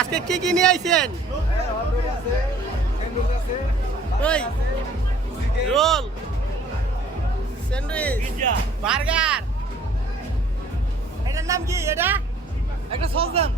আজকে কি কি নিয়ে আইছেন? ওই রোল, স্যান্ডউইচ, বার্গার। এটার নাম কি? এটা একটা সস দেন।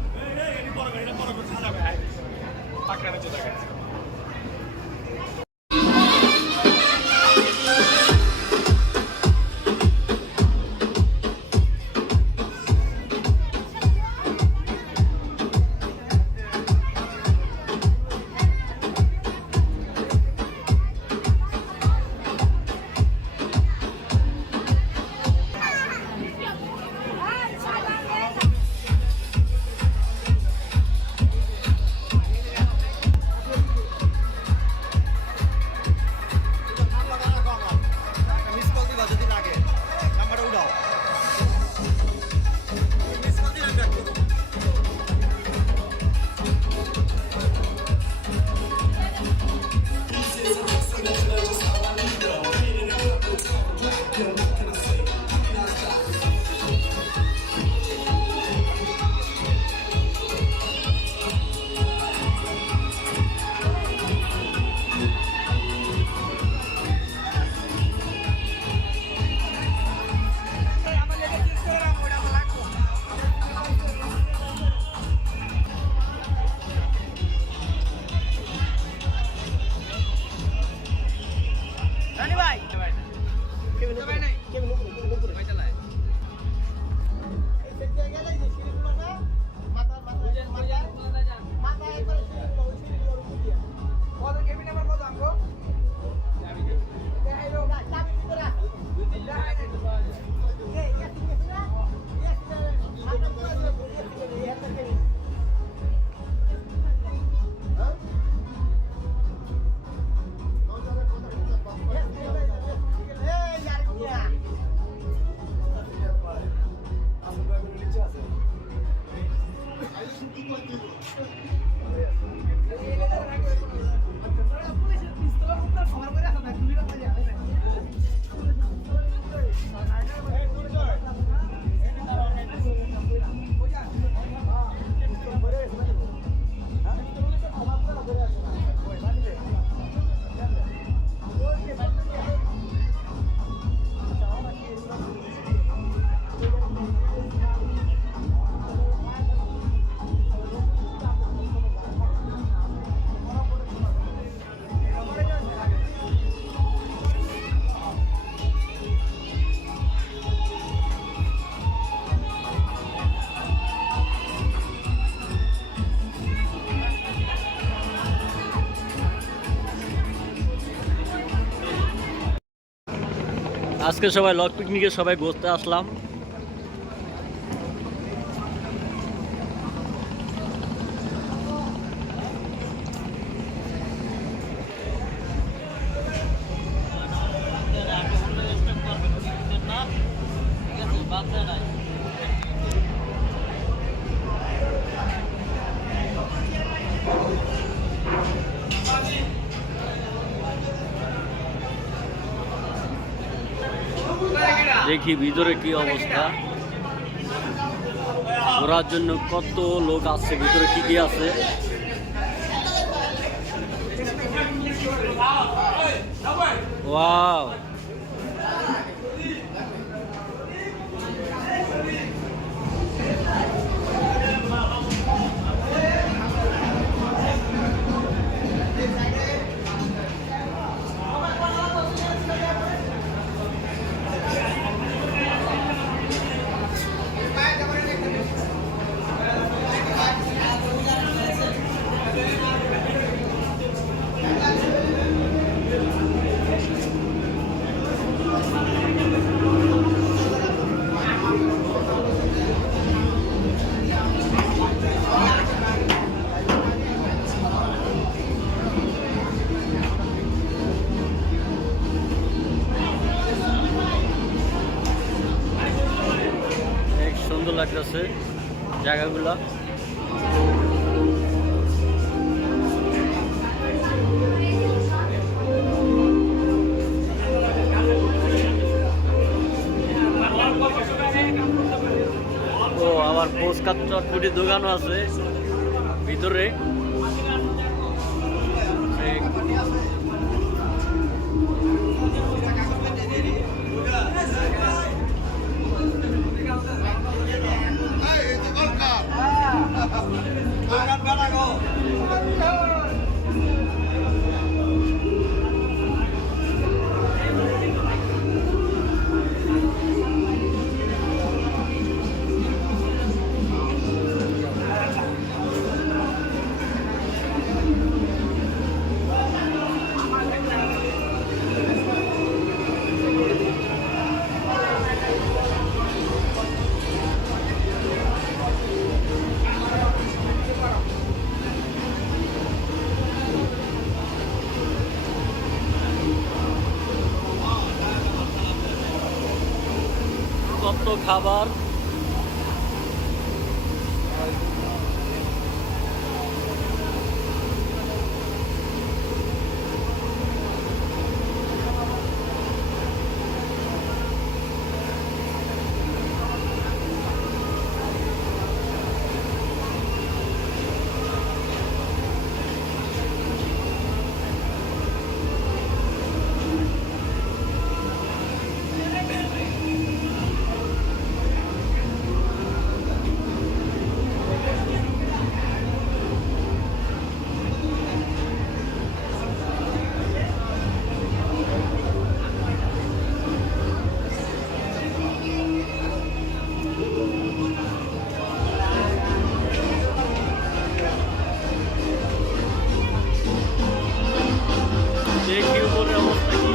আজকে সবাই লক পিকনিকে সবাই ঘুরতে আসলাম। দেখি ভিতরে কি অবস্থা, ঘোরার জন্য কত লোক আসছে, ভিতরে কি কি আছে। ওয়াও, সুন্দর লাগতেছে জায়গাগুলো। ফুচকা চটপটির দোকানও আছে ভিতরে। কত খাবার, দেখি উপরে অবস্থা কি।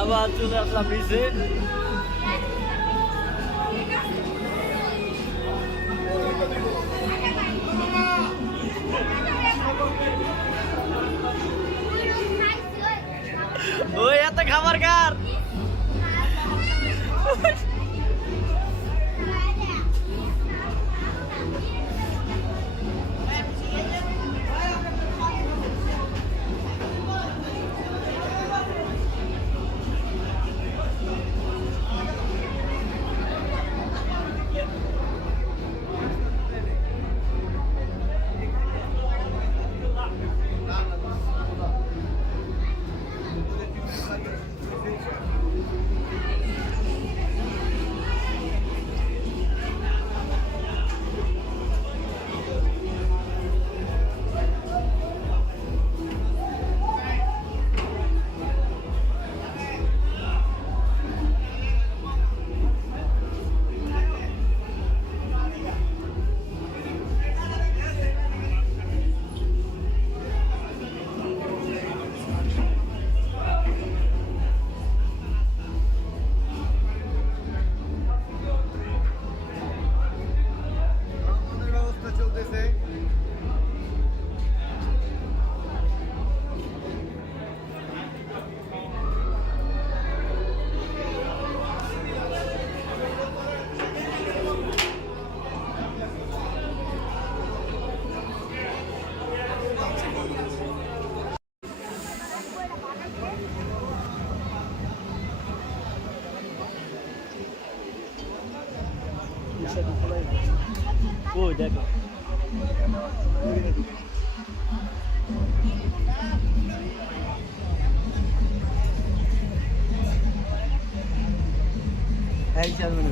আবার চলে আসলাম নিচে। ওই এত খাবার কার? কই দেখো এই চালু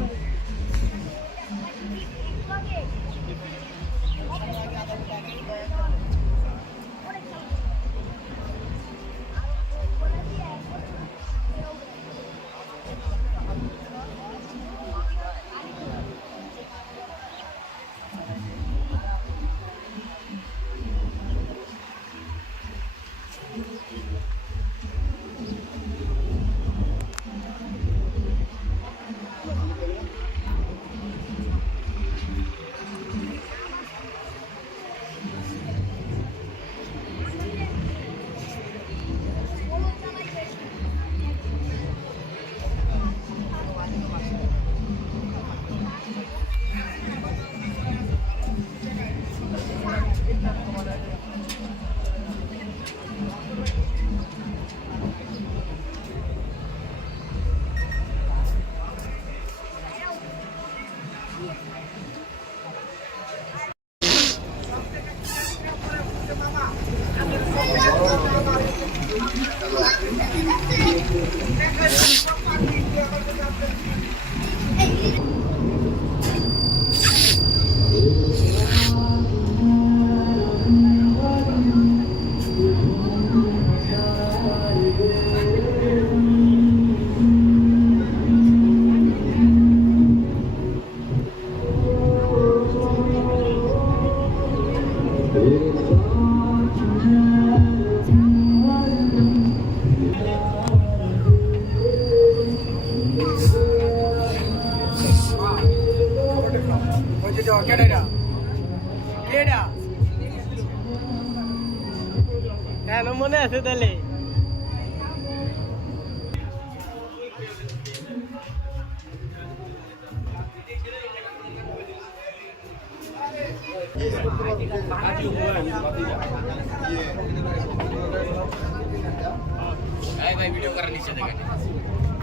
কেন মনে আছে তাহলে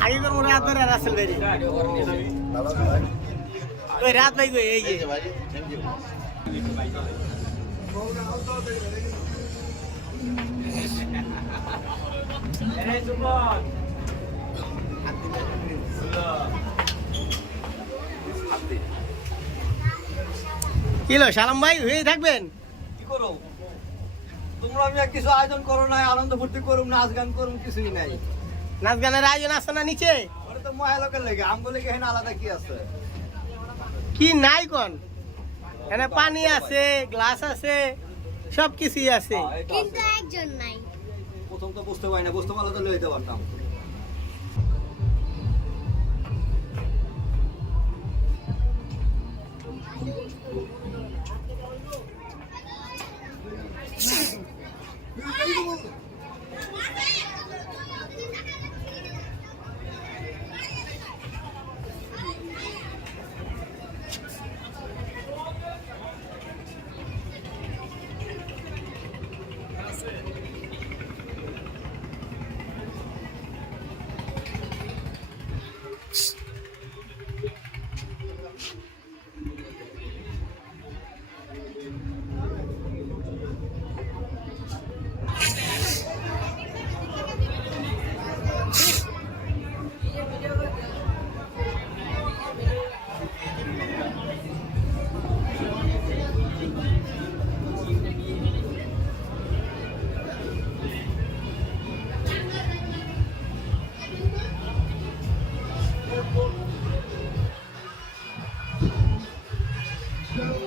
আগে তো মনে হাত ধরে রাসেল বেরি ওই রাত ভাই গো এই যে কিলো সালাম ভাই হয়ে থাকবেন কি করো তোমরা আমি কিছু আয়োজন করো না আনন্দ ফুর্তি করুম নাচ গান করুম কিছুই নাই নাচ গানের আয়োজন আছে না নিচে ওটা তো মহিলা লোকের লেগে আমগো লেগে এখানে আলাদা কি আছে কি নাই কোন এখানে পানি আছে গ্লাস আছে সব কিছুই আছে কিন্তু একজন নাই প্রথম তো বুঝতে পারি না বুঝতে পারলে তো লইতে পারতাম No.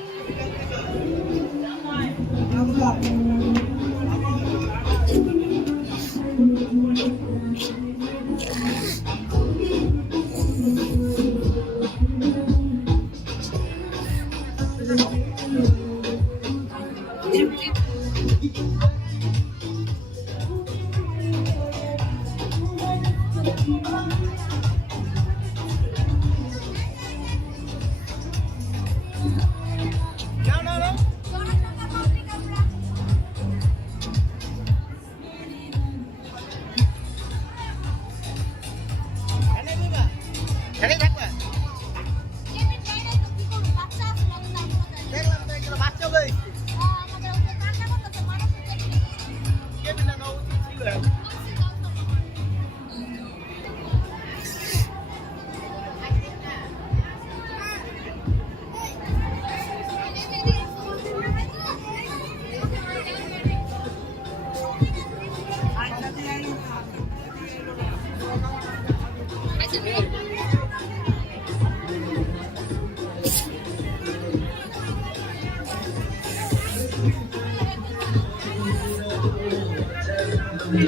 কি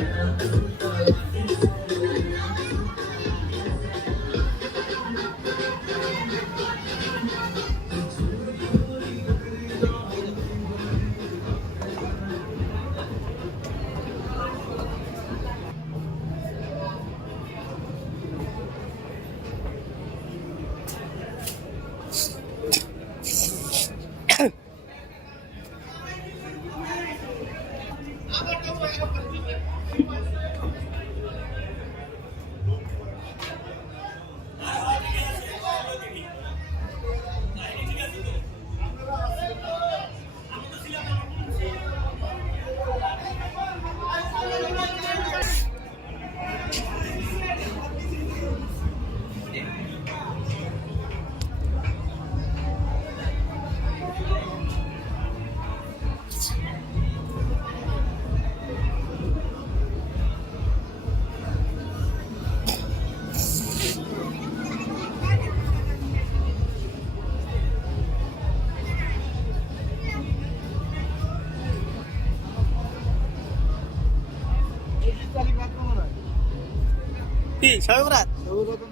সবে বরাত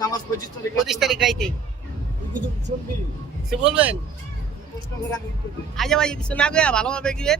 নামাজ 25 তারিখ 25 তারিখ রাইতে শুনবি কিছু বলবেন প্রশ্ন করে আমি আজে বাজে কিছু না গয়া ভালোভাবে গিয়ে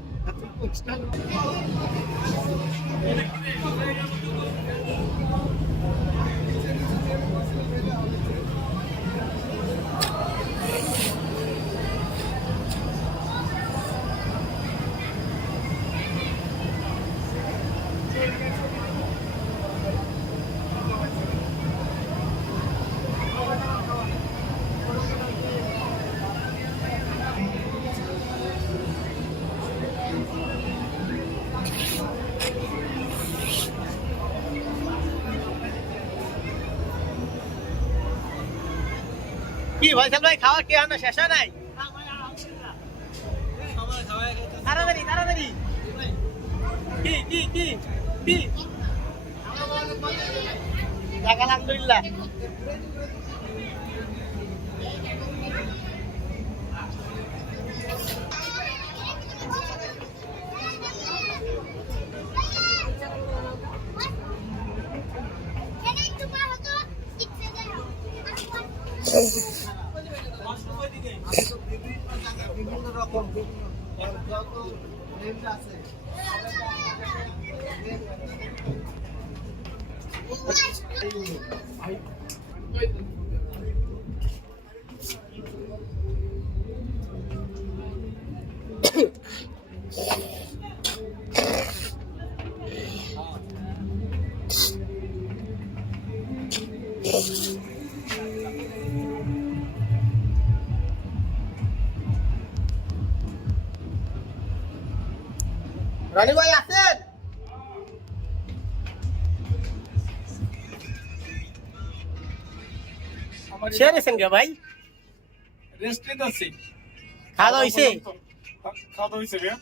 কি ভাইসাল ভাই খাওয়া কি এখনো শেষ হয় নাই তাড়াতাড়ি তাড়াতাড়ি কি কি কি কি যাক আলহামদুলিল্লাহ বিভিন্ন রকম যত রেঞ্জ আছে রানী ভাই আছেন সেরেছেন কে ভাই রেস্টে আছি খাওয়া হয়েছে খাওয়া হয়েছে ভাইয়া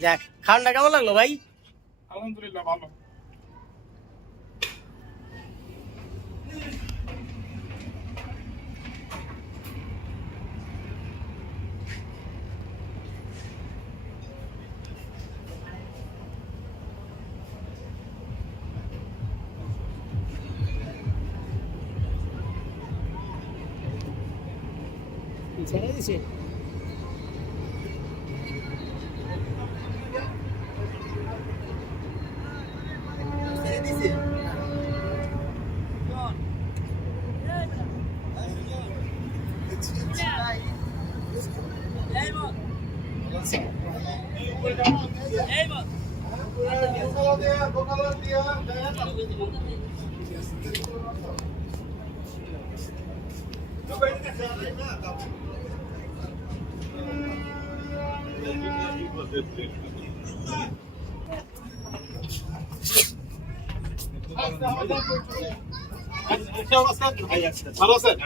যাক খাওয়াটা কেমন লাগলো ভাই আলহামদুলিল্লাহ ভালো ছেড়ে দিছে ভালো আছেন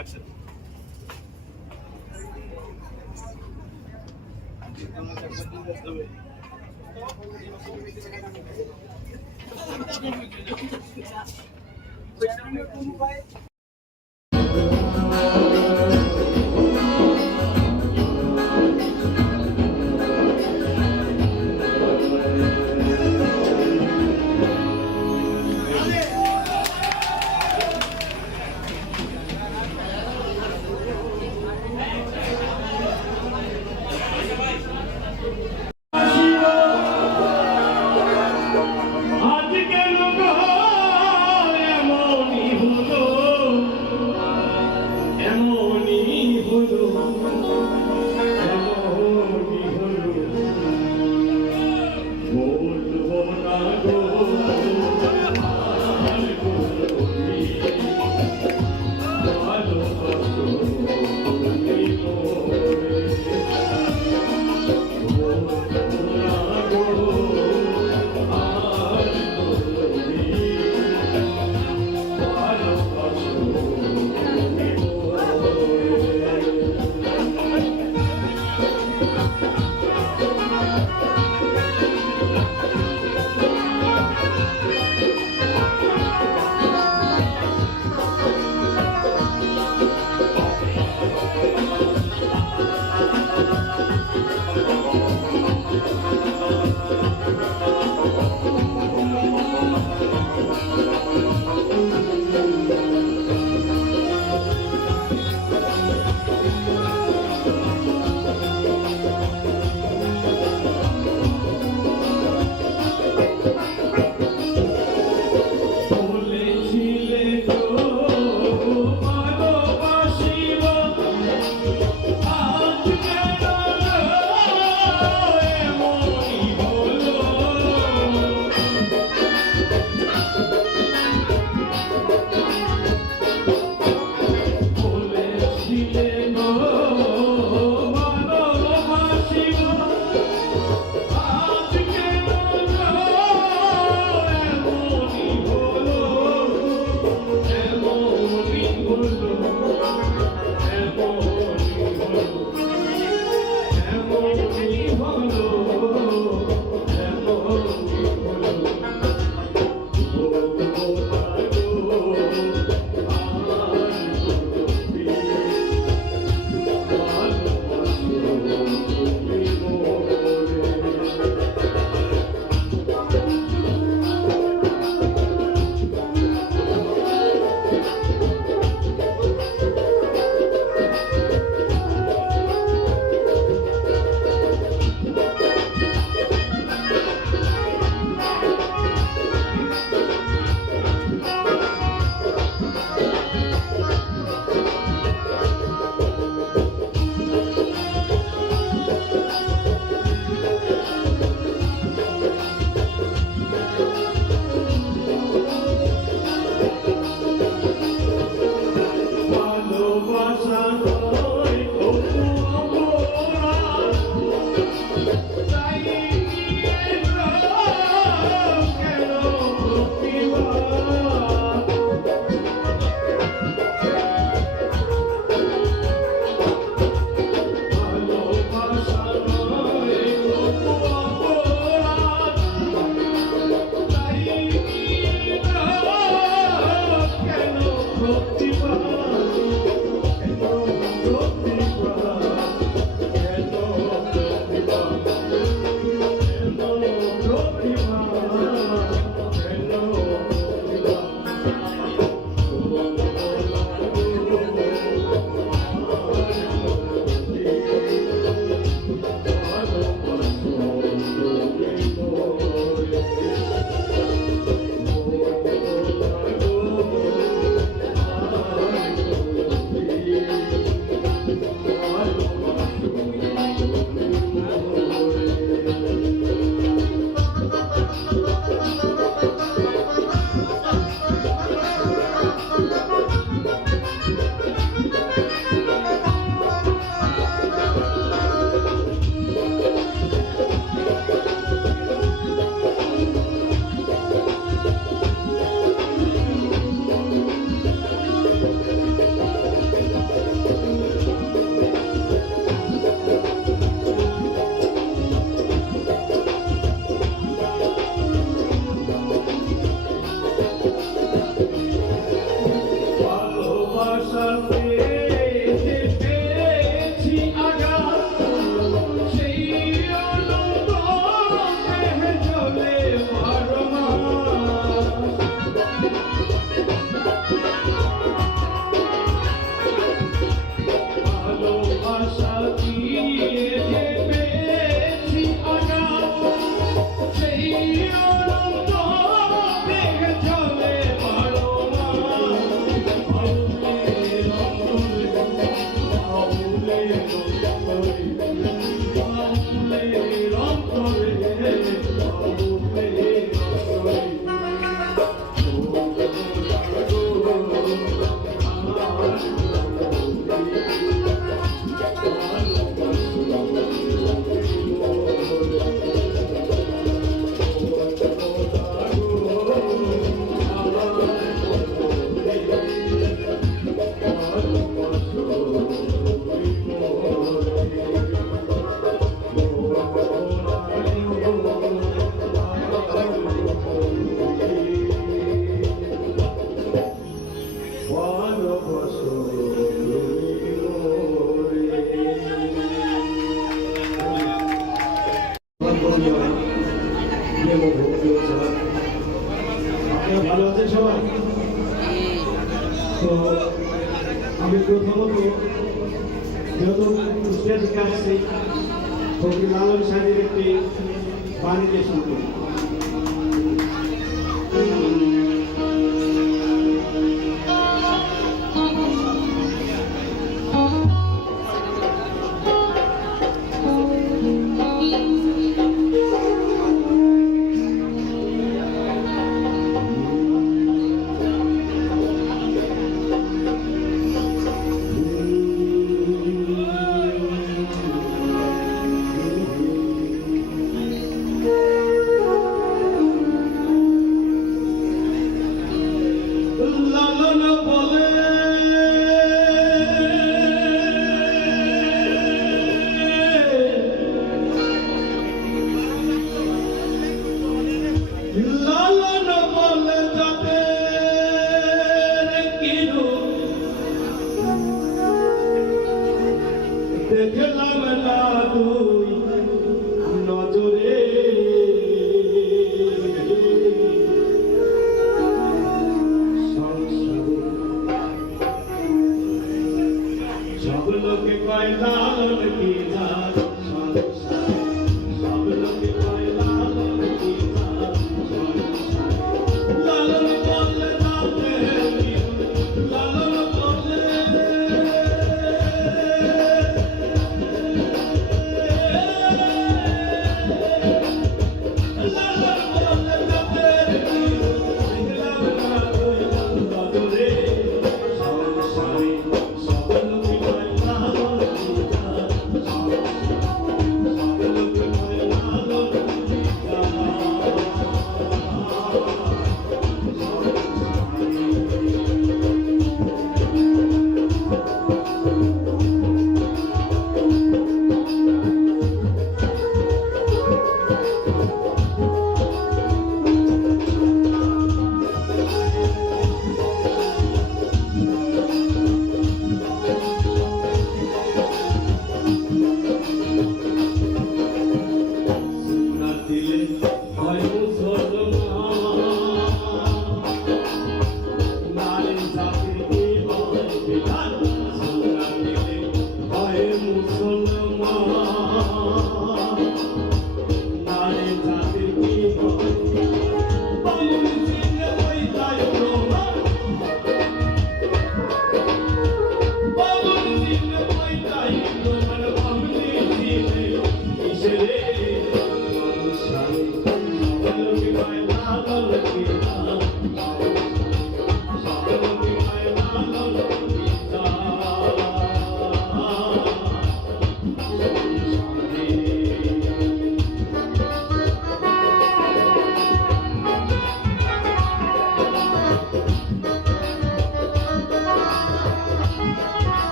সম্মানীয় প্রিয় ভক্তি ও সভা। আপনারা ভালো আছেন সবাই? তো আমি প্রথমত যেহেতু কুষ্টিয়া থেকে আসছি, ফকির লালন সাহেবের একটি বাণীতে শুরু করি।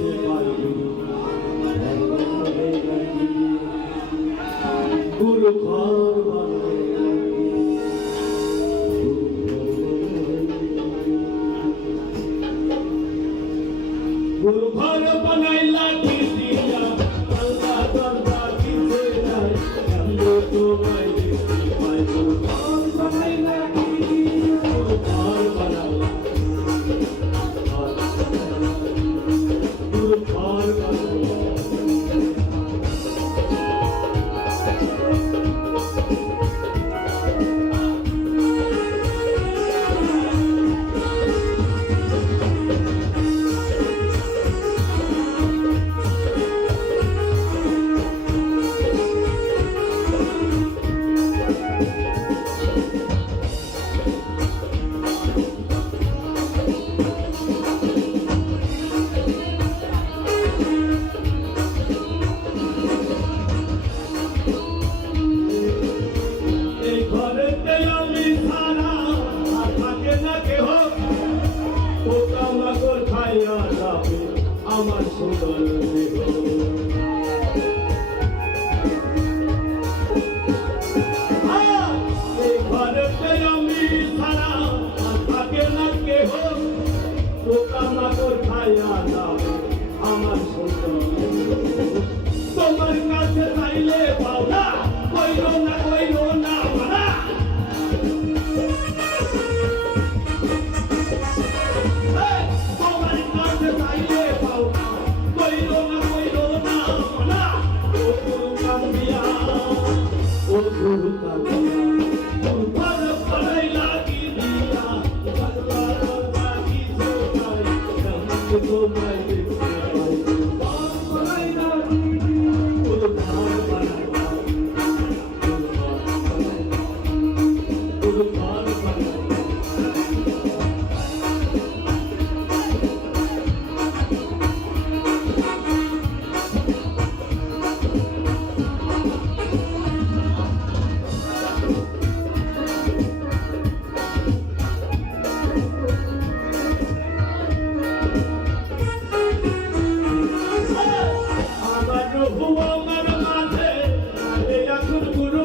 যেতে পারি গুরু ঘর গুরু ঘর বানাইলা কি দিয়া আল্লাহ দরবার দিতে নাই আমরা তোমায় দেখতে পাই গুরু ঘর বানাইলা কি গুরু ঘর বানাইলা গুরু ঘর বানাইলা আমার সুন্দর দেহ এই ঘরেতে আমি সারা থাকে না কেহ পোকামাকড় খাইয়া যাবে আমার সুন্দর তোমার কাছে চাইলে পাও না কইল না মানা তোমার কাছে চাইলে পাও না কইল না মানা ও গুরু কান্দিয়া ও গুরু কান্দিয়া ঘর বানাইলা কি দিয়া ভগবান বাকি সোনাই তোমায় দেখতে পাই ঘর বানাইলা কি গুরু ঘর বানাইলা গুরু ঘর বানাইলা আমার প্রভু আমার মাঝে এখন গুরু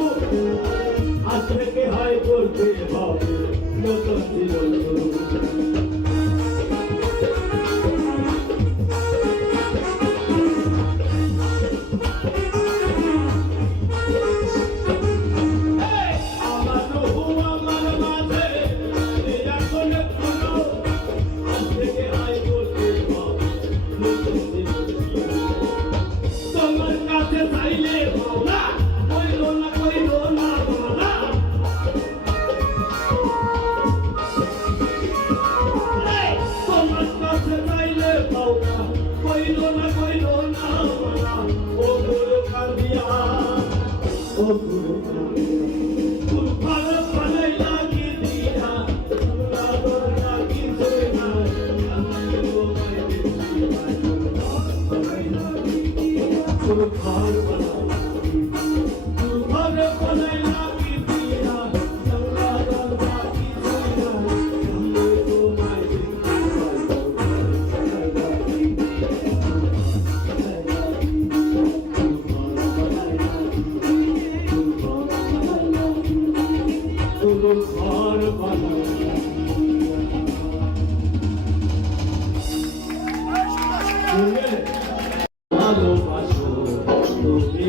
আজ থেকে হয় করতে হবে নতুন জীবন শুরু আমার প্রভু আমার মাঝে এখন গুরু আজ থেকে হয় করতে হবে নতুন জীবন শুরু তোমার কাছে চাইলে পাও না কইল না মানা তোমার কাছে চাইলে পাও না কইল না মানা ও গুরু কান্দিয়া ও গুরু কান্দিয়া গুরু ঘর বানাইলা কি দিয়া আমরা দরজা কি ছয় না আমি তোমায় দেখি পাই গুরু ঘর বানাইলা গুরু ঘর বানাইলা গুরু ঘর বানাইলা কি দিয়া আমরা দরজা কি ছয় না আমি তোমায় দেখি পাই গুরু ঘর বানাইলা ভালোবাসো তুমি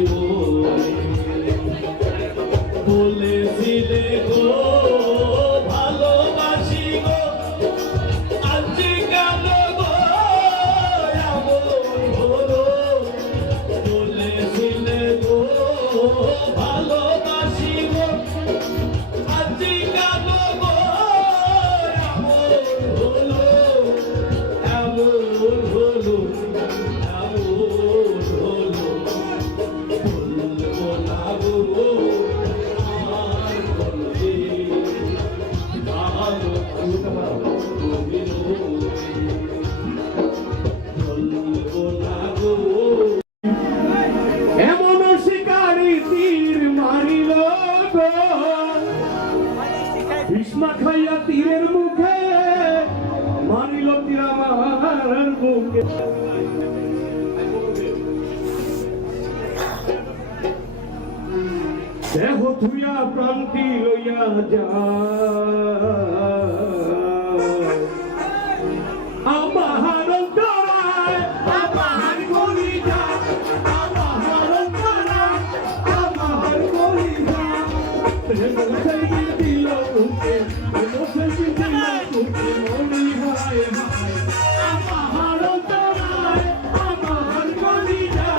দেহ থুয়া প্রান্তি লইয়া যা আমার অন্তরায় আমার কলিজা আমার অন্তরায় আমার কলিজা প্রেম সেই দিল তোকে প্রেম সেই দিল তোকে মনি হায় হায় আমার অন্তরায় আমার কলিজা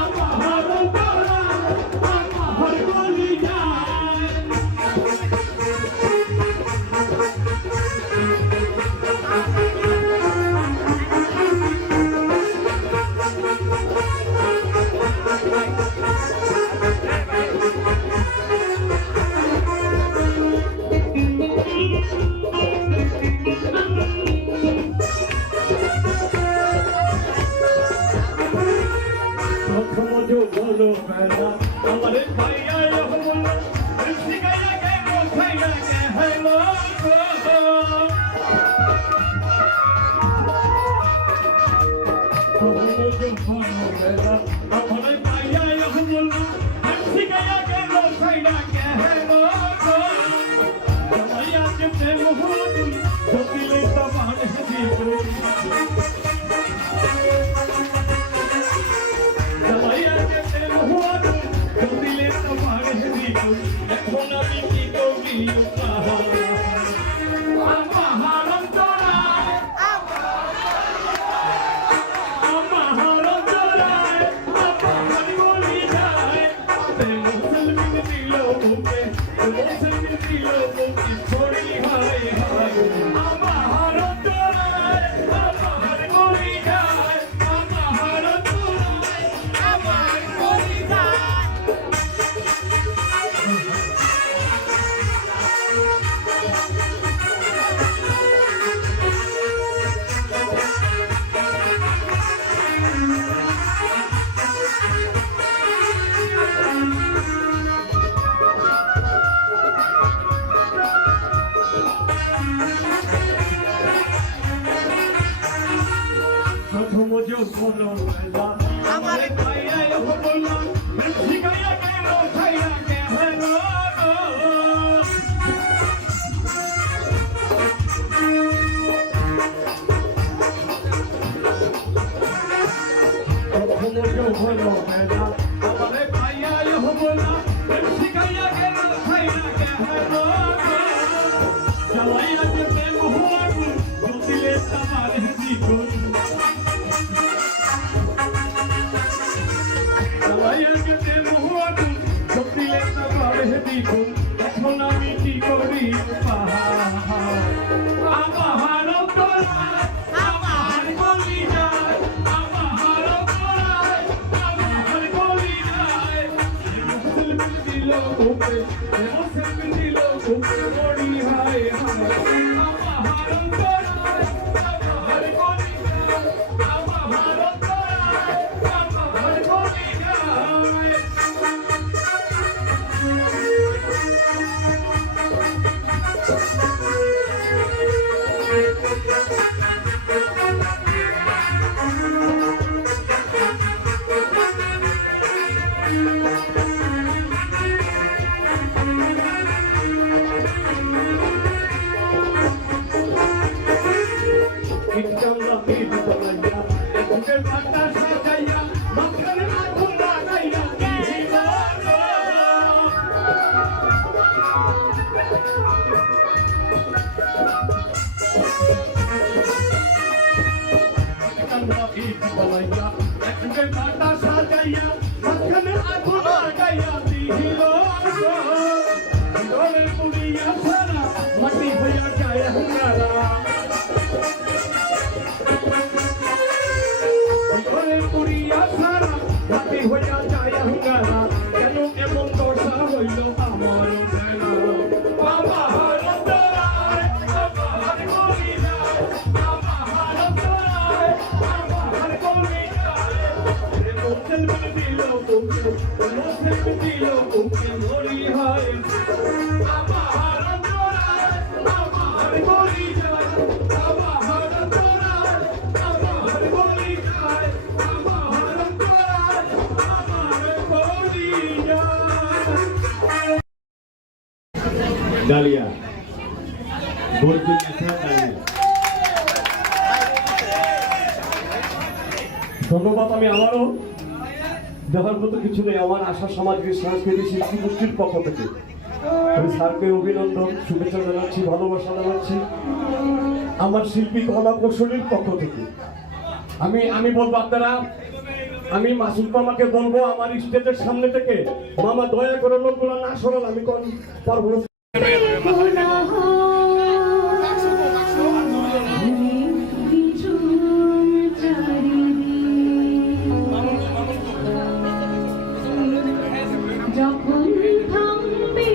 আমার অন্তরায় আমার কলিজা প্রথম যৌবন বেলা আমারে পাইয়া হলো শিখাইয়া গে গোছাইয়া গে হলো প্রথম যৌবন বেলা আমারে পাইয়া হলো শিখাইয়া গে গোছাইয়া গে হলো জামাইয়া কে প্রেম হলো জটিলে তমান হেদি এখন আমি কি করি আমার অন্তরায় আমার অন্তরায় আমার বলি যায় মুসলমান দিল মুখে মুসলমান দিল মুখে ছড়ি হায় হায় আমার অন্তরায় আমার বলি যায় আমার অন্তরায় আমার বলি যায় প্রথম যৌবন বেলা আমার পাইয়া হলো শিখাইয়া গেল খাইয়া গে হলো প্রথম যৌবন বেলা আমার পাইয়া হলো শিখাইয়া গেল খাইয়া গে হলো জামাইয়া কে প্রেম হলো জটিলে তমান হেদি এখন আমি কি করি আমার অন্তরায় আমার কলিজায় আমার অন্তরায় আমার কলিজায় মুসলমান দিল ওকে মুসলমান দিল ওকে মরি হায় হায় আমার অন্তরায় আমার কলিজায় আমার অন্তরায় আমার কলিজায় মাটি হইয়া যায় হুঙ্গারা পুরিয়া সারা মাটি হইয়া যায় হুঙ্গারা কেন এমন দশা হইল আমার আমার অন্তরায় আমার কলিজায় আমার অন্তরায় আমার কলিজায় মুসলমান দিল তোকে মুসলমান দিল তোকে মরি হায় আমার অন্তরায় আমার কলিজায় আমার অন্তরায় আমার কলিজায় আমার অন্তরায় আমার কলিজায় ডালিয়া বলতে ডালিয়া। ধন্যবাদ। আমি আমারও দেখার মতো কিছু নেই। আমার আশা সমাজের সাংস্কৃতিক শিল্পী গোষ্ঠীর পক্ষ থেকে আমি স্যারকে অভিনন্দন, শুভেচ্ছা জানাচ্ছি, ভালোবাসা জানাচ্ছি। আমার শিল্পী কলা কৌশলীর পক্ষ থেকে আমি বলবো আপনারা, আমি মাসুদ মামাকে বলবো আমার স্টেজের সামনে থেকে মামা দয়া করে লোকগুলো না সরাল, আমি কোন পারবো না। যখন থামবে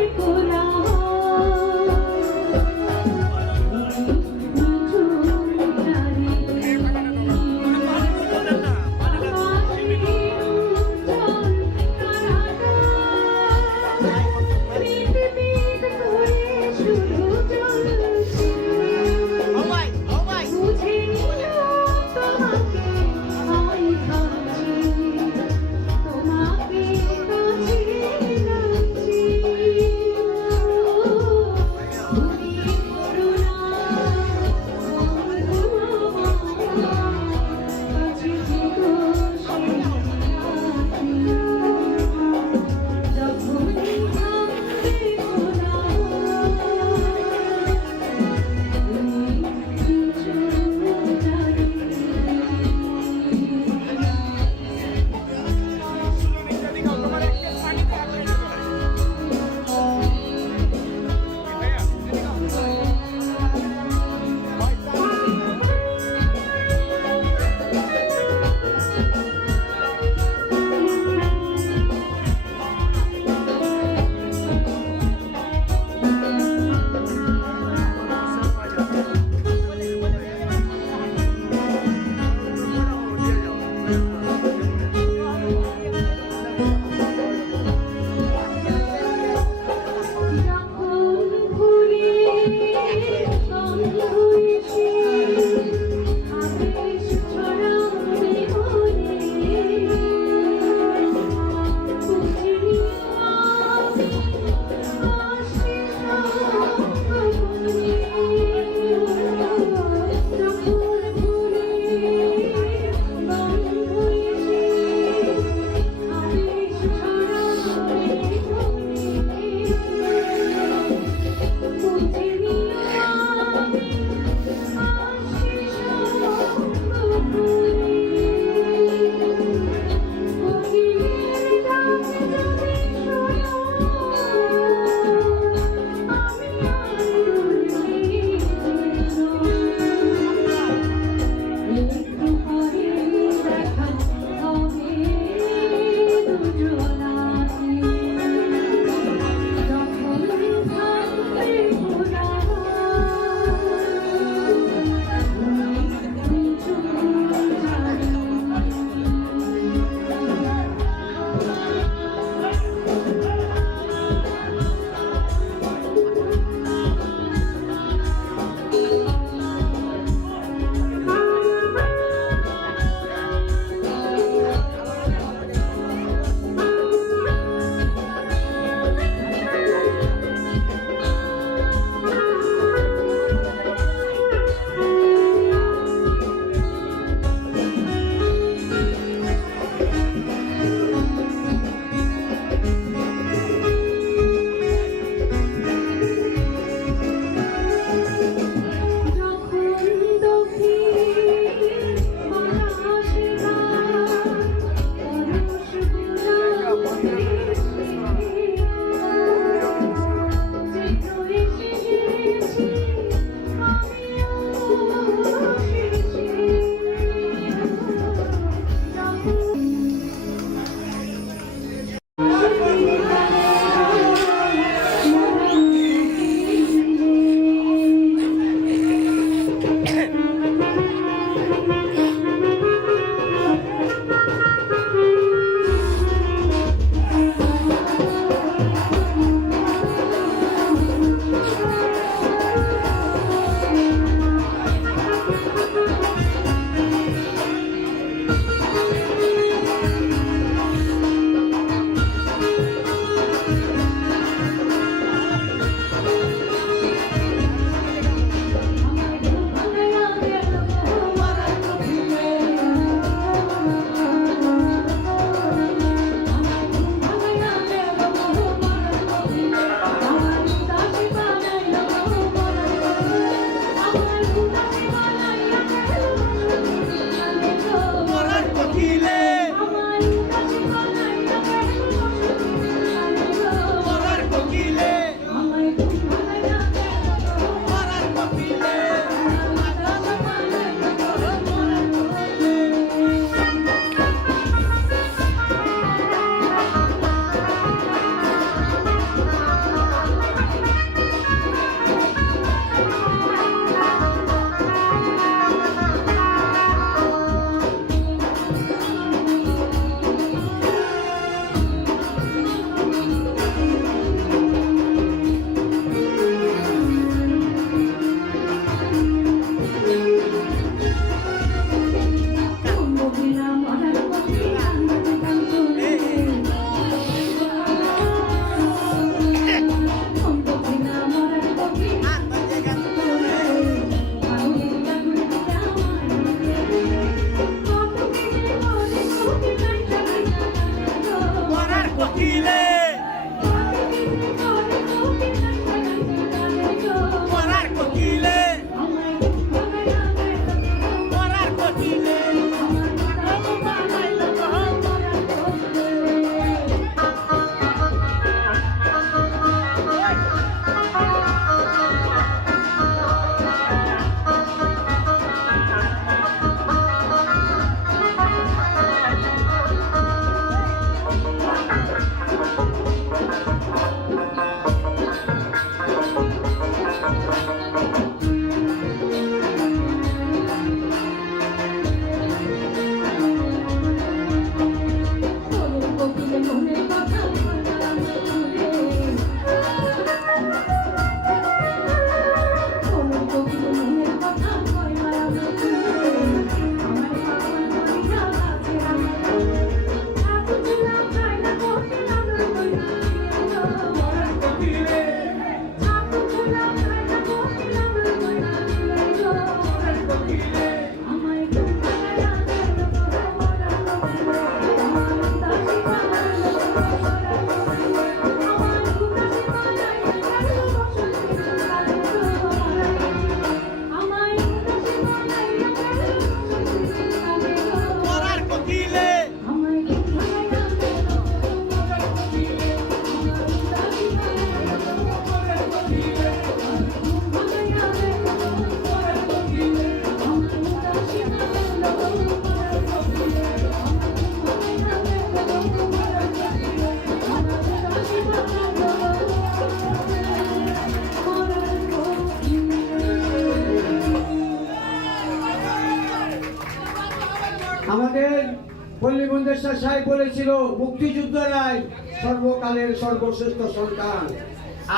পল্লী বন্দেশ্বর সাহেব বলেছিল মুক্তিযুদ্ধরাই সর্বকালের সর্বশ্রেষ্ঠ সন্তান,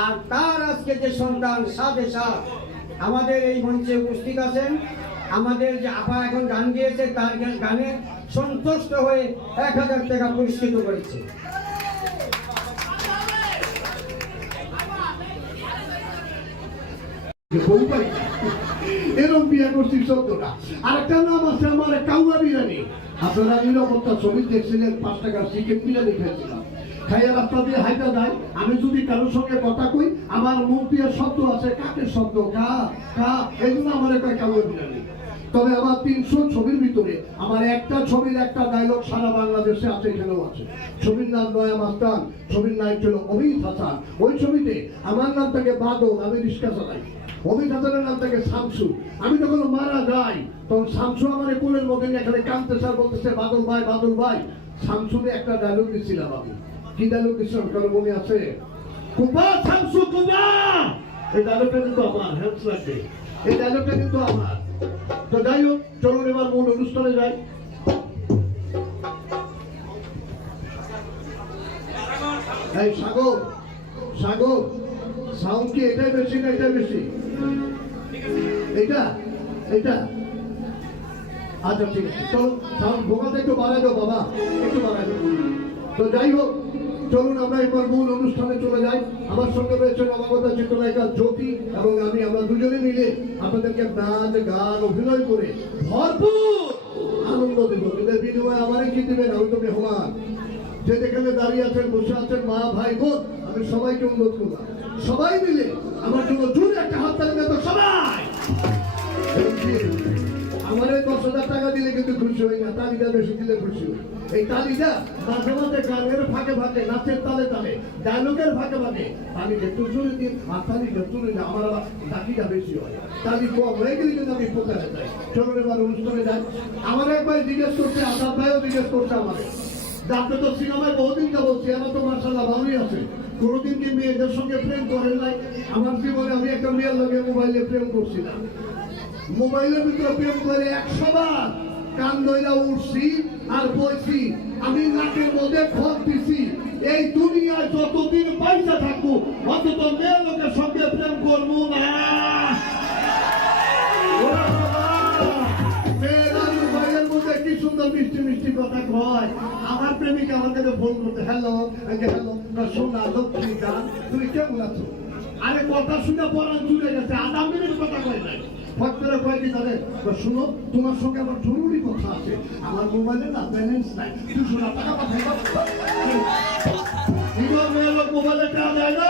আর তার আজকে যে সন্তান সাথে সাথ আমাদের এই মঞ্চে উপস্থিত আছেন। আমাদের যে আপা এখন গান গিয়েছে, তার গানে সন্তুষ্ট হয়ে 1000 টাকা পুরস্কৃত করেছে। এরকম বিয়ে করছি 14টা। আরেকটা নাম আছে আমার কাউয়া বিরিয়ানি। আপনারা নিরাপত্তা ছবি দেখছিলেন, 5 টাকার চিকেন বিরিয়ানি খেয়েছিলাম। খাইয়া রাস্তা দিয়ে হাইটা যায়, আমি যদি কারোর সঙ্গে কথা কই আমার মুখ দিয়ে শব্দ আছে, কাকের শব্দ, কা কা, এই জন্য আমার একটা কাউয়া বিরিয়ানি। তবে আমার 300 ছবির ভিতরে আমার একটা ছবির একটা ডায়লগ সারা বাংলাদেশে আছে, এখানেও আছে। ছবির নাম নয়া মাস্তান, ছবির নায়ক ছিল অমিত হাসান। ওই ছবিতে আমার নাম থাকে বাদল, আমি রিক্সা চালাই। অমিত হাসানের নাম থাকে শামসু। আমি যখন মারা যাই তখন শামসু আমার কোলের মধ্যে এখানে কাঁদতে স্যার বলতেছে বাদল ভাই, বাদল ভাই। শামসুরে একটা ডায়লগ দিচ্ছিলাম আমি। কি ডায়লগ দিচ্ছিলাম কারো মনে আছে? কুপা শামসু কুপা। এই ডায়লগটা কিন্তু আমার, হ্যান্ডস লাগবে। এই ডায়লগটা কিন্তু আমার। তো যাই হোক, চলুন এবার মূল অনুষ্ঠানে যাই। এই সাগর, সাগর, সাউন্ড কি এটাই বেশি না এটাই বেশি? এটা এটা আচ্ছা ঠিক আছে, চলো সাউন্ড ভোকালটা একটু বাড়াই দাও বাবা, একটু বাড়াই দাও। তো যাই হোক, চলুন আমরা এবার মূল অনুষ্ঠানে চলে যাই। আমার সঙ্গে রয়েছে নবাগতা চিত্রনায়িকা জ্যোতি এবং আমি, আমরা দুজনে মিলে আপনাদেরকে নাচ গান অভিনয় করে ভরপুর আনন্দ দেব। এদের বিনিময়ে আমারই কি দেবেন? আমি তো মেহমান। যে যেখানে দাঁড়িয়ে আছেন, বসে আছেন, মা ভাই বোন, আমি সবাইকে অনুরোধ করলাম সবাই মিলে আমার জন্য জোরে একটা হাত তালি দেন তো সবাই। আমার 10,000 টাকা দিলে কিন্তু খুশি হই না, তালিটা বেশি দিলে খুশি হই। এই তালিটা মাঝে মাঝে গানের ফাঁকে ফাঁকে, নাচের তালে তালে, ডায়লগের ফাঁকে ফাঁকে তালিটা একটু জোরে দিন। আর তালিটা তুলে না, আমার আবার তালিটা বেশি হয়, তালি কম হয়ে গেলে কিন্তু আমি পোকারে যাই। চলুন এবার অনুষ্ঠানে যাই। আমার একবার জিজ্ঞেস করছে, আসাদ ভাইও জিজ্ঞেস করছে আমাকে, আপনি তো সিনেমায় বহুদিন যা বলছি, আমার তো মার্শাল্লাহ ভালোই আছে, কোনোদিন কি মেয়েদের সঙ্গে প্রেম করেন নাই? আমার জীবনে আমি একটা মেয়ের লগে মোবাইলে প্রেম করছিলাম। মোবাইলের ভিতরে প্রেম করে 100 বার কান দইরা উঠছি আর বইছি, আমি নাকের মধ্যে খত দিছি। এই দুনিয়ায় যতদিন পয়সা থাকবো অন্তত মেয়ের লোকের সঙ্গে প্রেম করবো না। মোবাইলের মধ্যে কি সুন্দর মিষ্টি মিষ্টি কথা কয়। আমার প্রেমিকা আমার কাছে ফোন করতে, হ্যালো হ্যালো সোনা লক্ষ্মী গান, তুমি কেমন আছো? আরে কথা শুনে পড়ান জুড়ে গেছে, 1/2 মিনিট কথা কয় নাই। ফট করে কয়েকদিন ধরে শুনো, তোমার সঙ্গে আমার জরুরি কথা আছে, আমার মোবাইলে না ব্যালেন্স নাই, 200 টাকা পাঠাইবা। মেয়ে লোক মোবাইলে টাকা দেয় না,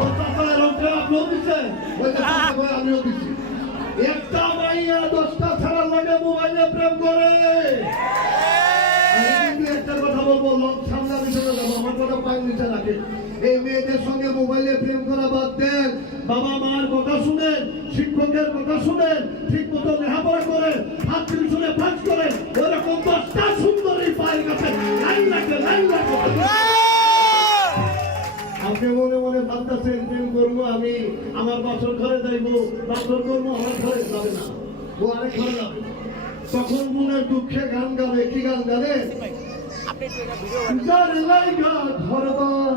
ওর টাকা রঙটা আপনিও দিচ্ছে, ওই আমিও দিচ্ছি। একটা মাইয়া 10টা ছাড়ার লাগে মোবাইলে প্রেম করে। একটা কথা বলবো, সামনে আমি চলে যাবো, আমার কথা পায়ের নিচে রাখে। এই মেয়েদের সঙ্গে মোবাইলে প্রেম করা বাদ দেন, বাবা মার কথা শুনেন, শিক্ষকের কথা শুনেন, ঠিক মতো লেখাপড়া করেন, হাত টিউশনে পাস করেন, ওরকম 10টা সুন্দরী পায়ের কাছে লাইন লাগে, লাইন লাগে। আপনি মনে মনে ভাবতেছেন প্রেম করবো আমি, আমার বাসর ঘরে যাইবো, বাসর করবো, আমার ঘরে যাবে না, ও আরেক ঘরে যাবে। তখন মনের দুঃখে গান গাবে। কি গান গাবে? যার লাইগা ঘরবার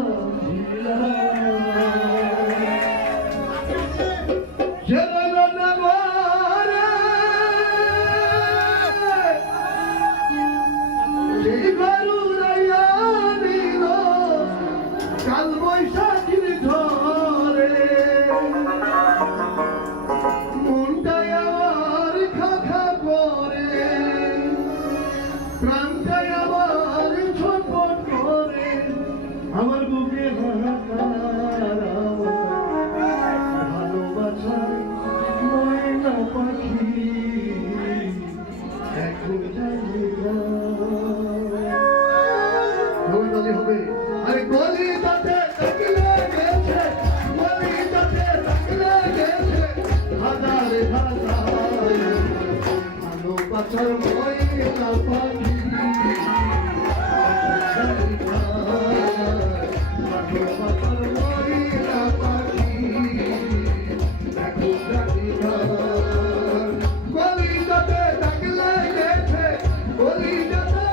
কাল বৈশাখীর ধরে মনটাই আমার খাখা করে, প্রাণটাই আমার ছটফট করে, আমার বুকে হাহাকার ভালোবাসার ময়না পাখি এখন হবে। আরে গলিটাতে থাকলে গেছে, গলিটাতে থাকলে গেছে হাজারে হাজার ভালোবাসার ময়না পাখি, ভালোবাসার ময়না পাখি গলিটাতে থাকলে গেছে, গলিটাতে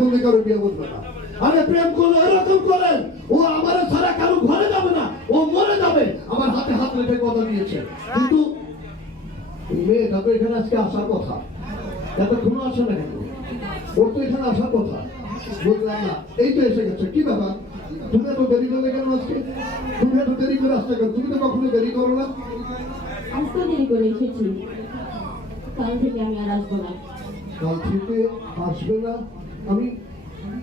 ভূমিকার বিয়ে বলবে না। আরে প্রেম করলে এরকম করেন, ও আমার ছাড়া কারো ঘরে যাবে না, ও মরে যাবে। আমার হাতে হাত রেখে কথা দিয়েছে, কিন্তু এই মেয়েটা তো এখানে আজকে আসার কথা, এতক্ষণ আসে না কেন? ওর তো এখানে আসার কথা, বুঝলাম না। এই তো এসে গেছে, কি ব্যাপার? তুমি এত দেরি করলে কেন আজকে? তুমি এত দেরি করে আসতে কেন? তুমি তো কখনো দেরি করো না। আজকে দেরি করে এসেছি, কাল থেকে আমি আর আসবো না। কাল থেকে আসবে না? আমি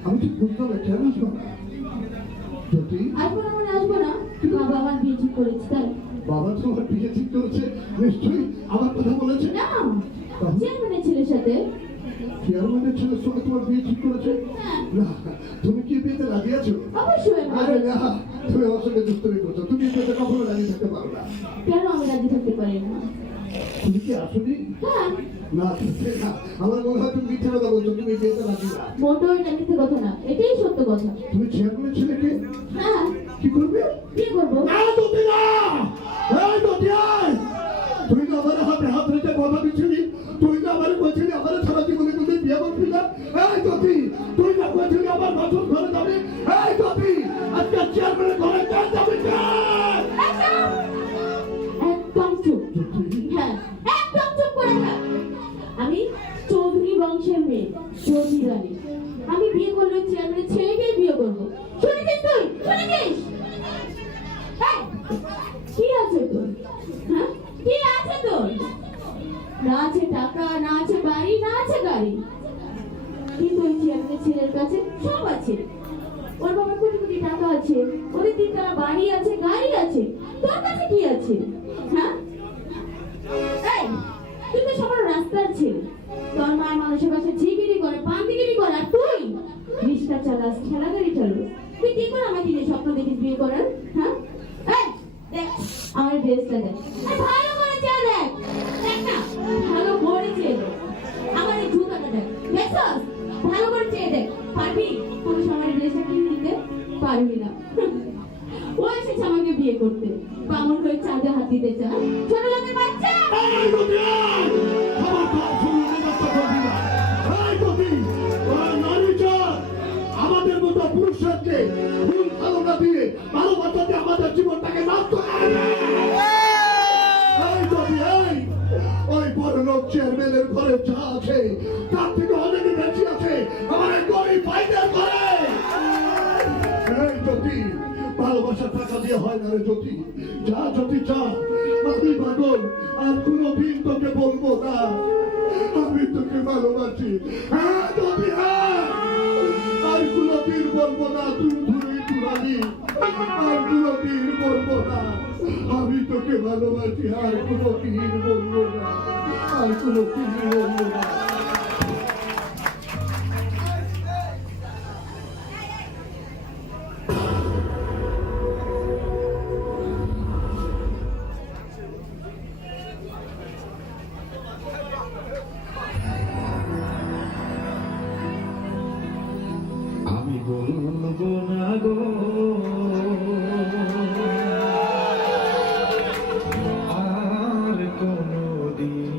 আমি ঠিক বুঝলাম না, কেন আসবো না? যদি আসবো না মানে আসবো না, বাবা আমার বিয়ে ঠিক করেছে তাই। বাবা তোমার বিয়ে ঠিক করেছে, নিশ্চয়ই আমার কথা বলেছে। না, চেয়ারম্যানের ছেলের সাথে। চেয়ারম্যানের ছেলের সঙ্গে তোমার বিয়ে ঠিক করেছে? হ্যাঁ। না, তুমি কি বিয়েতে রাজি আছো? অবশ্যই আমি আরে রাজি না, আছি। তুমি আমার সঙ্গে দুষ্টুমি করছো। তুমি বিয়েতে কখনো রাজি থাকতে পারো না। কেন আমি রাজি থাকতে পারি না? তুমি কি আসলে হ্যাঁ, না? সত্যি না, আমার মনে হয় তুমি মিথ্যে কথা বলছো। তুমি বিয়েতে রাজি না। মোটেও এটা মিথ্যে কথা না, এটাই সত্য কথা। তুমি চেয়ারম্যানের ছেলেকে হ্যাঁ, কি করবে? বিয়ে করবো। না, তুমি না। এই দতি আয়। তুই তো আমার হাতে হাত রেখে কথা দিচ্ছিলি। তুই তো আমার বলছিলি আমার সারা জীবনে কোনো বিয়ে করবি না। এই দতি, তুই না বলছিলি আমার বছর ঘরে যাবে। এই দতি, আজকে চেয়ারম্যানের ঘরে কেন যাবে? একদম চুপ। হ্যাঁ, একদম চুপ করে থাক। আমি চৌধুরী বংশের মেয়ে, চৌধুরী রানী। আমি বিয়ে করলে চেয়ারম্যানের ছেলেকেই বিয়ে করবো। শুনেছিস তুই? শুনেছিস? এই, কি আছে তোর? হ্যাঁ, কি আছে তোর? না আছে টাকা, না আছে বাড়ি, না আছে গাড়ি, কিন্তু ওই চেয়ারম্যানের ছেলের কাছে সব আছে। ওর বাবার কোটি কোটি টাকা আছে, ওদের তিনতলা বাড়ি আছে, গাড়ি আছে। তোর কাছে কি আছে? হ্যাঁ, এই, তুই তো সবার রাস্তার ছেলে। তোর মা মানুষের কাছে ঝিগিরি করে, পান্তিগিরি করে, আর তুই রিক্সা চালাস, ঠেলা গাড়ি চালাস। তুই কি করে আমাকে নিয়ে স্বপ্ন দেখিস বিয়ে করার? হ্যাঁ, এই, দেখ আমার ড্রেসটা দেখ, ভালো করে চেয়ে দেখ। দেখ না, ভালো করে চেয়ে দেখ। আমার এই জুতাটা দেখ, দেখছস? ভালো করে চেয়ে দেখ। পারবি পুরুষ আমার ড্রেসটা কিনে দিতে? পারবি না। ও এসেছে আমাকে বিয়ে করতে, বামন হয়ে চাঁদে হাত দিতে চায়। ছোট লোকের বাচ্চা। এই দতি আয়। আমার কথা শুনলে নষ্ট করবি না। এই দতি, ওরা নারী চায় আমাদের মতো পুরুষকে ভুল ধারণা দিয়ে ভালোবাসা দিয়ে আমাদের জীবনটাকে নষ্ট করে দেয়। এই দতি, এই, ওই বড় লোক চেয়ারম্যানের ঘরে যা আছে তার থেকে অনেক বেশি আছে আমার এই গরিব ভাইদের ঘরে। এই জ্যোতি, ভালোবাসা টাকা দিয়ে হয় না রে জ্যোতি। যা জ্যোতি যা, আমি পাগল, আর কোনোদিন তোকে বলবো না আমি তোকে ভালোবাসি। হ্যাঁ জ্যোতি, হ্যাঁ, আর কোনোদিন বলবো না তুই ধুই তুরানি, আর কোনোদিন বলবো না আমি তোকে ভালোবাসি। আর কোনোদিন বলবো না, আর কোনোদিন বলবো না। আমি বলবো না গো আর কোনদিন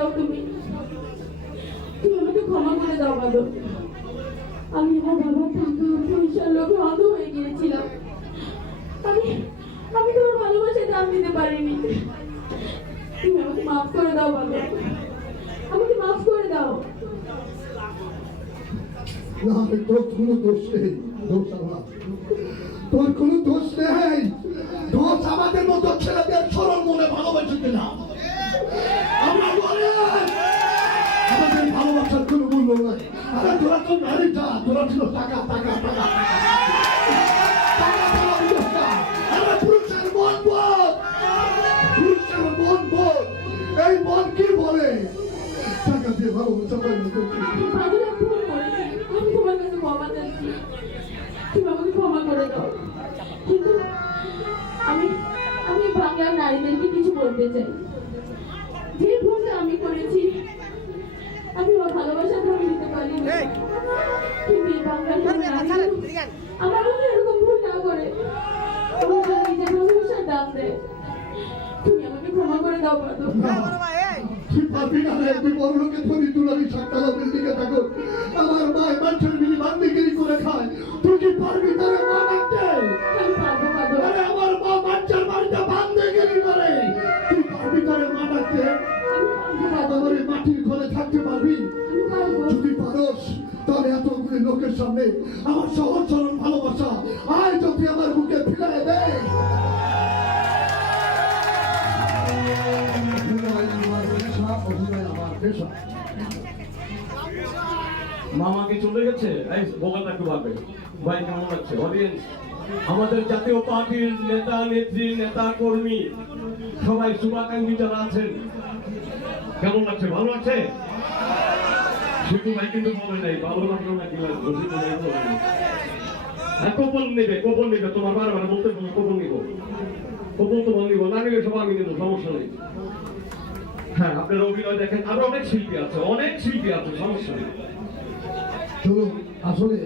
যাও তুমি তুমি আমাকে ক্ষমা করে দাও বাবা আমি আমার বাবার টাকা পয়সার লোভে অন্ধ হয়ে গিয়েছিলাম আমি আমি তোমার ভালোবাসার দাম দিতে পারিনি তুমি আমাকে মাফ করে দাও বাবা আমাকে মাফ করে দাও না তোর কোনো দোষ নেই দোষ আমার তোর কোনো দোষ নেই দোষ আমাদের মতো ছেলেদের সরল মনে ভালোবাসে কিনা আমরা বলি আমাদের ভালোবাসার কোনো মূল্য নাই আরে তোরা তো নারী যা তোরা ছিল টাকা টাকা টাকা পুরুষের মন বোধ পুরুষের মন বোধ এই মন কি বলে টাকা দিয়ে ভালোবাসা পাই না পাগল আমি ভুল করেছি আমি তোমার কাছে ক্ষমা চাচ্ছি তুমি আমাকে ক্ষমা করে দাও কিন্তু আমি আমি বাংলার নারীদেরকে কিছু বলতে চাই যে ভুলটা আমি করেছি আমি ওর ভালোবাসা ধরে নিতে পারি কিন্তু এই বাংলার নারীরা আমার মনে এরকম ভুল না করে ওরা নিজের ভালোবাসার দাম দেয় তুমি আমাকে ক্ষমা করে দাও বাদু তুই পারবি না তুই বড় লোকের ধরি তুলারি সাততলা বিল্ডিংয়ে থাকো আমার মায় মানুষের মিলি বান্দিগিরি করে খায় তুই কি পারবি তার মা রাখতে আমি পারবো বাদু আরে আমার মা মানুষের বাড়িতে বান্দিগিরি করে তুই পারবি তার মা রাখতে আমার এই মাটির ঘরে থাকতে পারবি যদি পারস তাহলে এতগুলি লোকের সামনে আমার সহজ সরল ভালোবাসা আয় যদি আমার বুকে ফিরায় দেয় মামা কি চলে গেছে এই ভোগালটা একটু ভাবে ভাই কেমন লাগছে অডিয়েন্স আমাদের জাতীয় পার্টির নেতা নেত্রী নেতা কর্মী সবাই শুভাকাঙ্ক্ষী যারা আছেন কেমন লাগছে ভালো লাগছে শিশু ভাই কিন্তু বলে নাই ভালো লাগলো নাকি লাগলো শিশু ভাই বলে নাই কোপন নেবে তোমার বারবার বলতে বলবে কোপন নিব কোপন তোমার নিব না নিলে সব আমি নেবো সমস্যা নেই হ্যাঁ আপনার অভিনয় দেখেন আরো অনেক শিল্পী আছে সমস্যা নেই চলো আসলে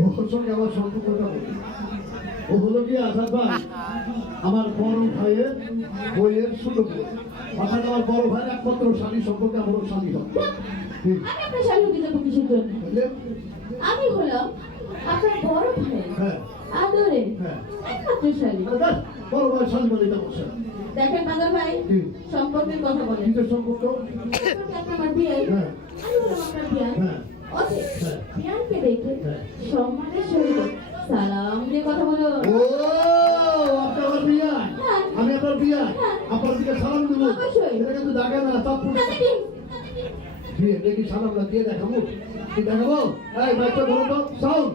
ওর সঙ্গে আমার সম্পর্কটা বলি ও হলো কি আসাদ ভাই আমার বড় ভাইয়ের বইয়ের ছোট বোন অর্থাৎ আমার বড় ভাইয়ের একমাত্র স্বামী সম্পর্কে আমারও স্বামী হবে আমি আপনার স্বামী হতে যাবো কিসের জন্য আমি হলাম আপনার বড় ভাই হ্যাঁ আদরে হ্যাঁ একমাত্র স্বামী বড় ভাই স্বামী বলে এটা বসে দেখেন বাদল ভাই সম্পর্কের কথা বলেন কিসের সম্পর্ক আপনি আমার বিয়ে হ্যাঁ আমি হলাম আপনার বিয়ে হ্যাঁ ওকে বিয়ানকে দেখে সম্মানের সহিত সালাম দিয়ে কথা বলুন ও আপনি আমার বিয়া আমি আপনার বিয়া আপনার দিকে সালাম দেবো অবশ্যই। এটা কিন্তু দেখে না সব তাতে কি? দিয়ে দেখি সালাম না দিয়ে দেখাবো কি দেখাবো এই মাইকটা ধরো তো সাউন্ড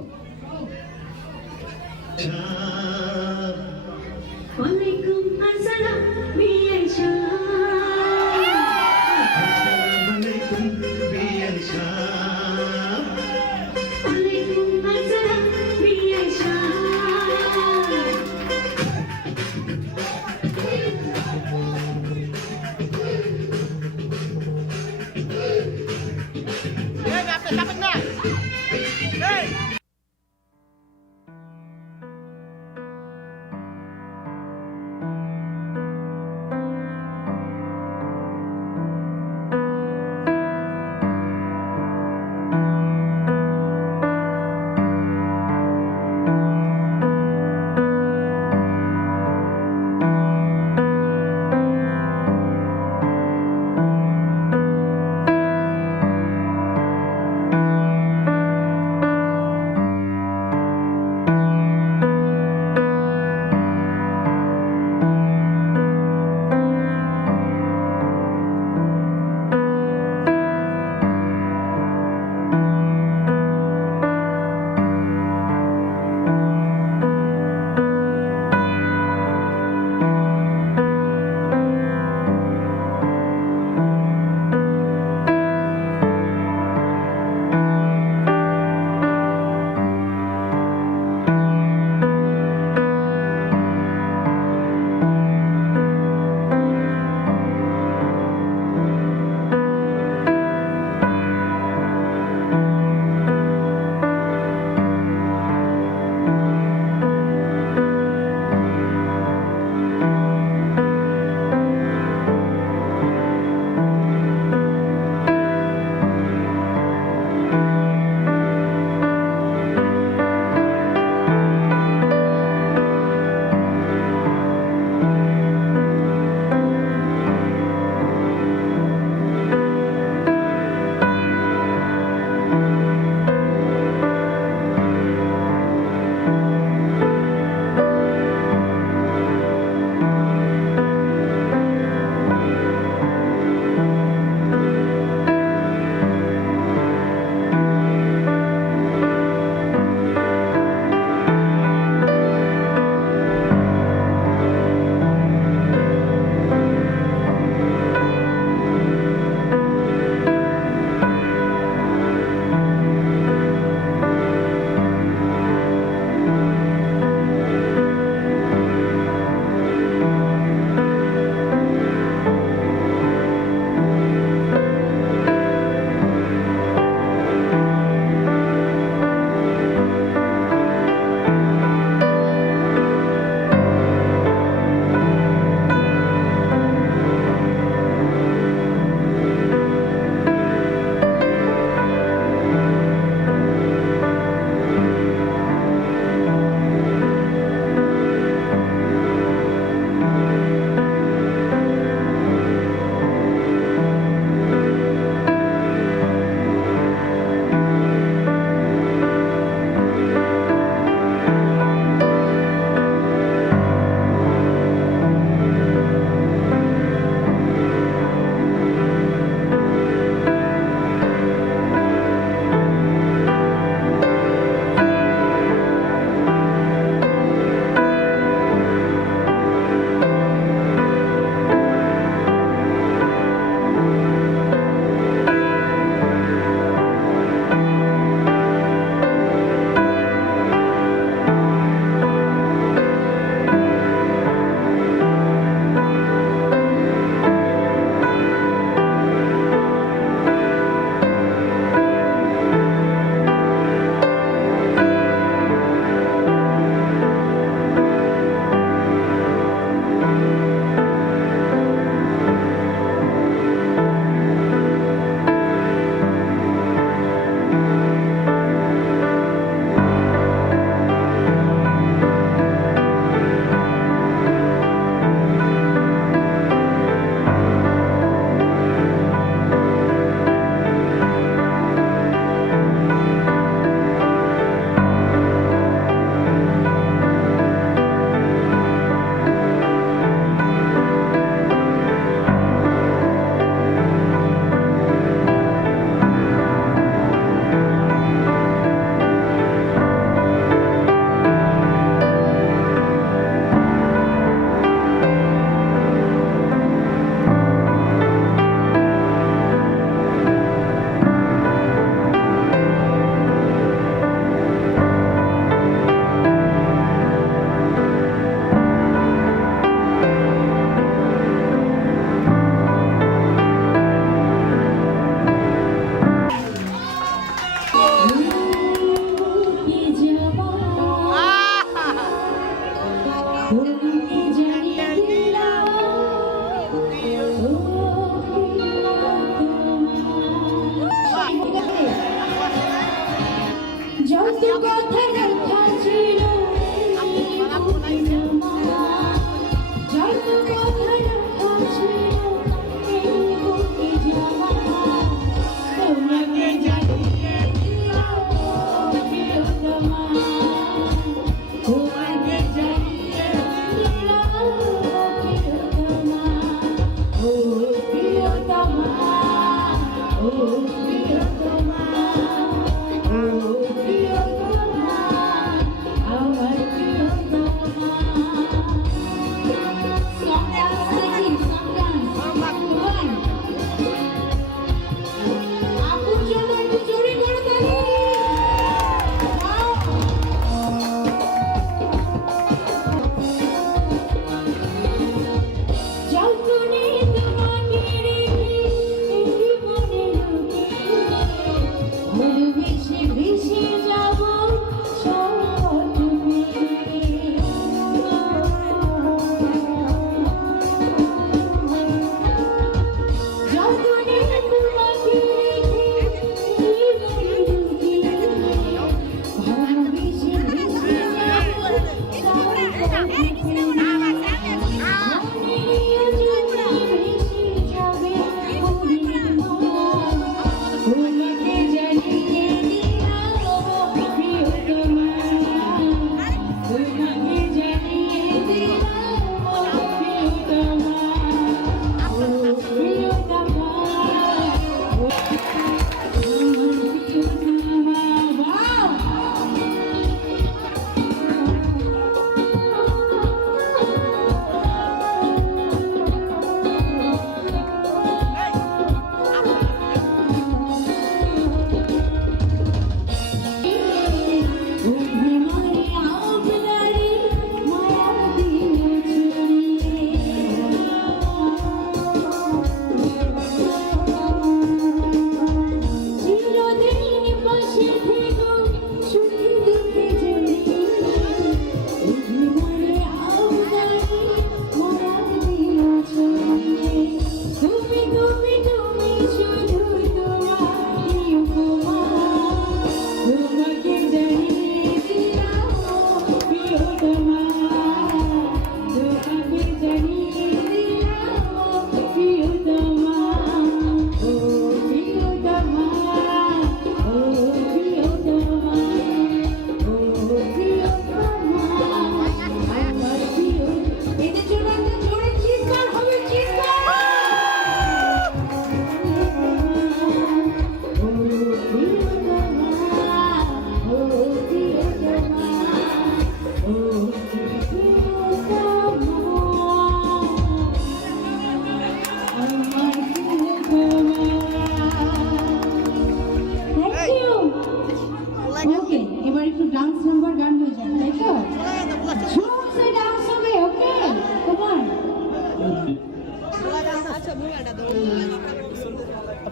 ওয়ালাইকুম আসসালাম বিয়ান শাহ ওয়ালাইকুম বিয়ান শাহ ওয়ালাইকুম আসসালাম বিয়ান শাহ আপনি যাবেন না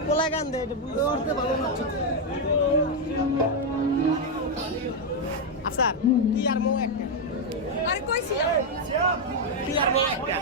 পোলা গান দে, এটা বুঝতে পারতে ভালো লাগছে। আফসার তুই আর মো একটা, আরে কইছিলাম তুই আর মো একটা।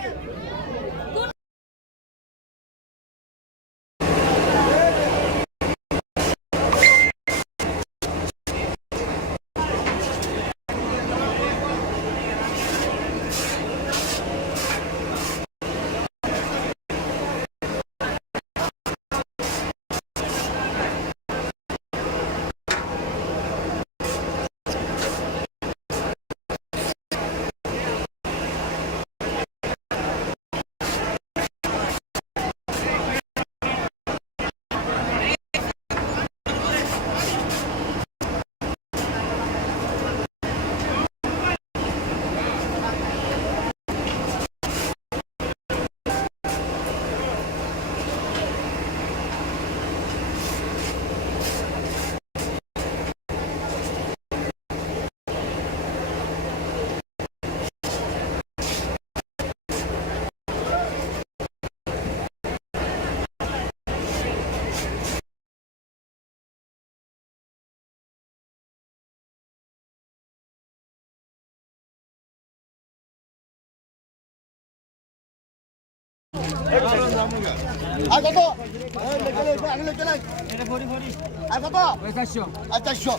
আর কত? আর কত? 400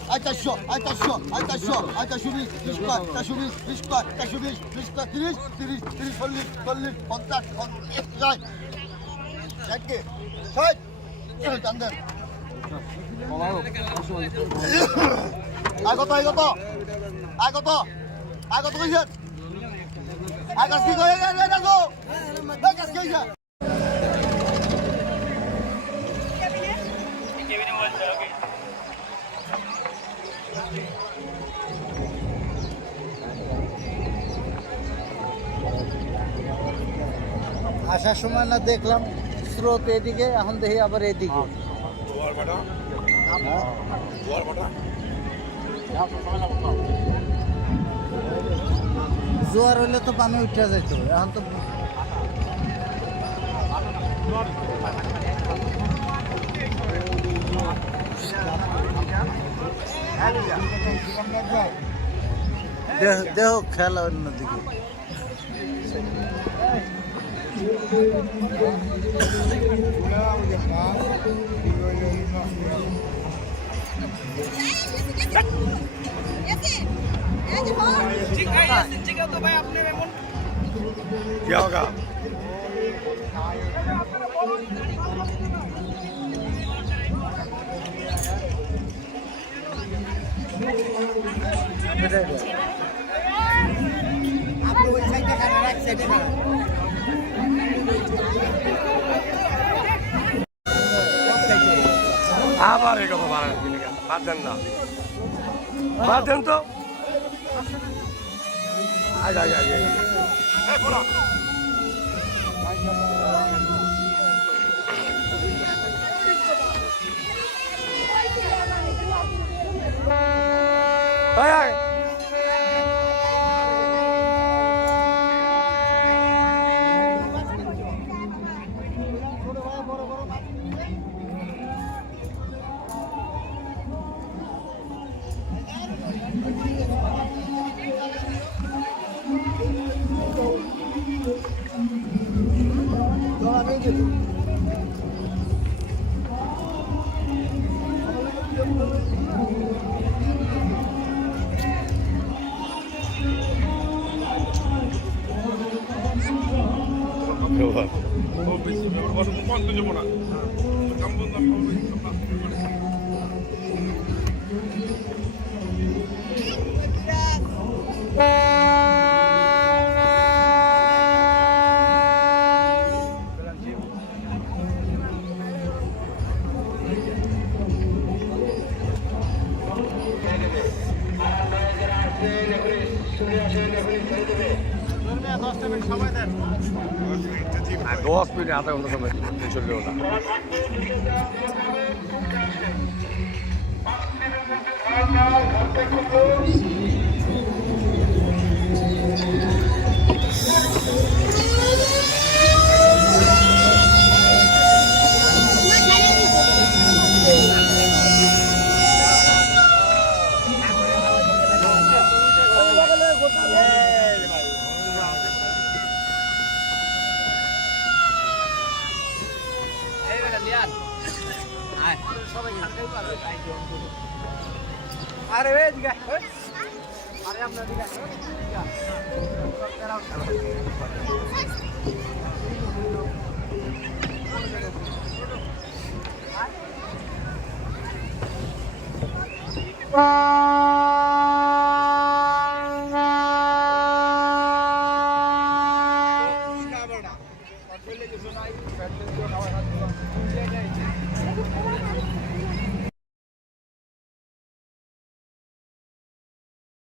400 400 420 20 কর 420 20 কর 420 20 কর 30 30 30 40 40 50 50 ষাট কে 60 চান্দের আর কত? আর কত? আর কত? আর কত কইছেন? আর কাজ কি কই রে রাখো এই কাজ কইছা আসার সময় না দেখলাম স্রোত এদিকে, এখন দেখি আবার এদিকে। জোয়ার হইলে তো পানি উঠে যেত, এখন তো দেহ খেলা অন্যদিকে। क्या होगा? আবার এই কথা বাদ দেন না, বাদ দেন তো। আয় আয় আয় আয় আয় আয় দশ মিনিট আধা ঘন্টা সময় চলবে ওটা। আরে ওই দিকে আরে আপনার দিকে Bye.